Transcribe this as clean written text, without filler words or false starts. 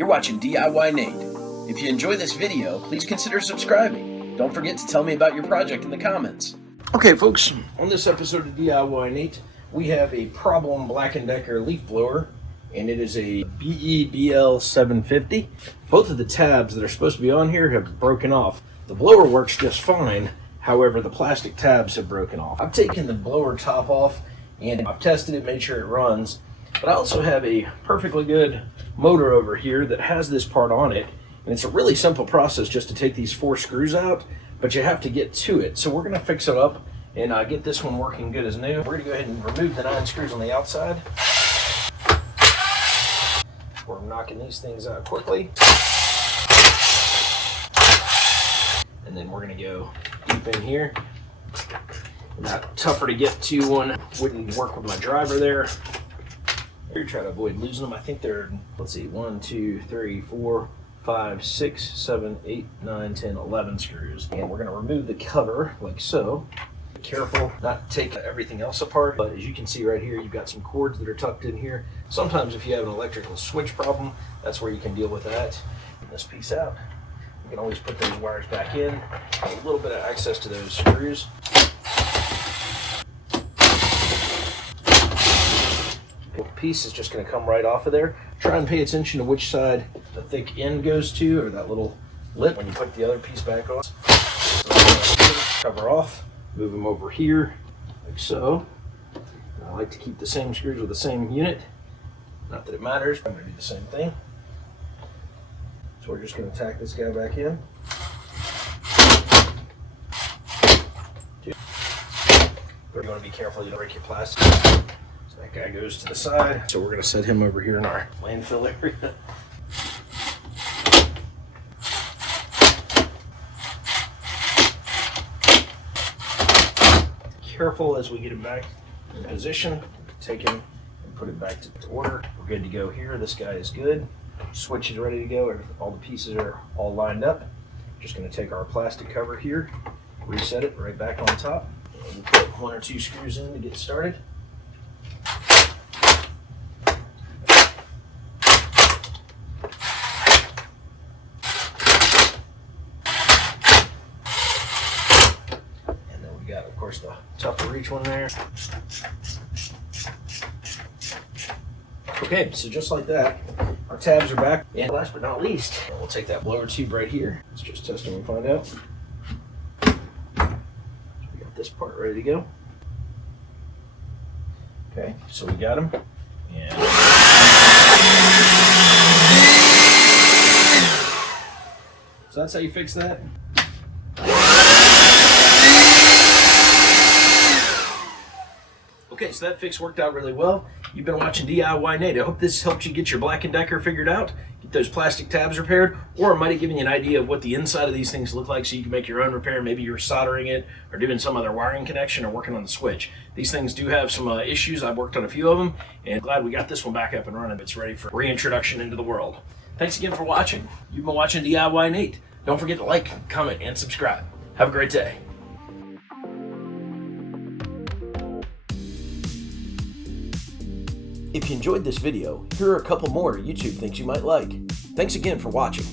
You're watching DIYNate. If you enjoy this video, please consider subscribing. Don't forget to tell me about your project in the comments. Okay folks, on this episode of DIYNate, we have a problem Black Decker leaf blower, and it is a BEBL750. Both of the tabs that are supposed to be on here have broken off. The blower works just fine, however the plastic tabs have broken off. I've taken the blower top off and I've tested it, made sure it runs, but I also have a perfectly good motor over here that has this part on it, and it's a really simple process just to take these 4 screws out, but you have to get to it. So we're going to fix it up and get this one working good as new. We're going to go ahead and remove the 9 screws on the outside. We're knocking these things out quickly. And then we're going to go deep in here. Not tougher to get to one. Wouldn't work with my driver there. Here, try to avoid losing them. I think they're, let's see, 1, 2, 3, 4, 5, 6, 7, 8, 9, 10, 11 screws. And we're going to remove the cover like so. Be careful not to take everything else apart, but as you can see right here, you've got some cords that are tucked in here. Sometimes if you have an electrical switch problem, that's where you can deal with that. Get this piece out. You can always put those wires back in. A little bit of access to those screws. The piece is just going to come right off of there. Try and pay attention to which side the thick end goes to, or that little lip, when you put the other piece back on. So cover off, move them over here like so. And I like to keep the same screws with the same unit. Not that it matters, but I'm going to do the same thing. So we're just going to tack this guy back in. You want to be careful you don't break your plastic. So that guy goes to the side. So we're going to set him over here in our landfill area. Careful as we get him back in position. Take him and put it back to order. We're good to go here. This guy is good. Switch is ready to go. All the pieces are all lined up. Just going to take our plastic cover here, reset it right back on top. And we'll put 1 or 2 screws in to get started. And then we got, of course, the tough to reach one there. Okay, so just like that, our tabs are back. And last but not least, we'll take that blower tube right here. Let's just test them and find out. So we got this part ready to go. Okay, so we got them. And so that's how you fix that. Okay, so that fix worked out really well. You've been watching DIYNate. I hope this helped you get your Black Decker figured out, get those plastic tabs repaired, or it might have given you an idea of what the inside of these things look like so you can make your own repair. Maybe you're soldering it or doing some other wiring connection or working on the switch. These things do have some issues. I've worked on a few of them, and glad we got this one back up and running. It's ready for reintroduction into the world. Thanks again for watching. You've been watching DIYNate. Don't forget to like, comment, and subscribe. Have a great day. If you enjoyed this video, here are a couple more YouTube things you might like. Thanks again for watching.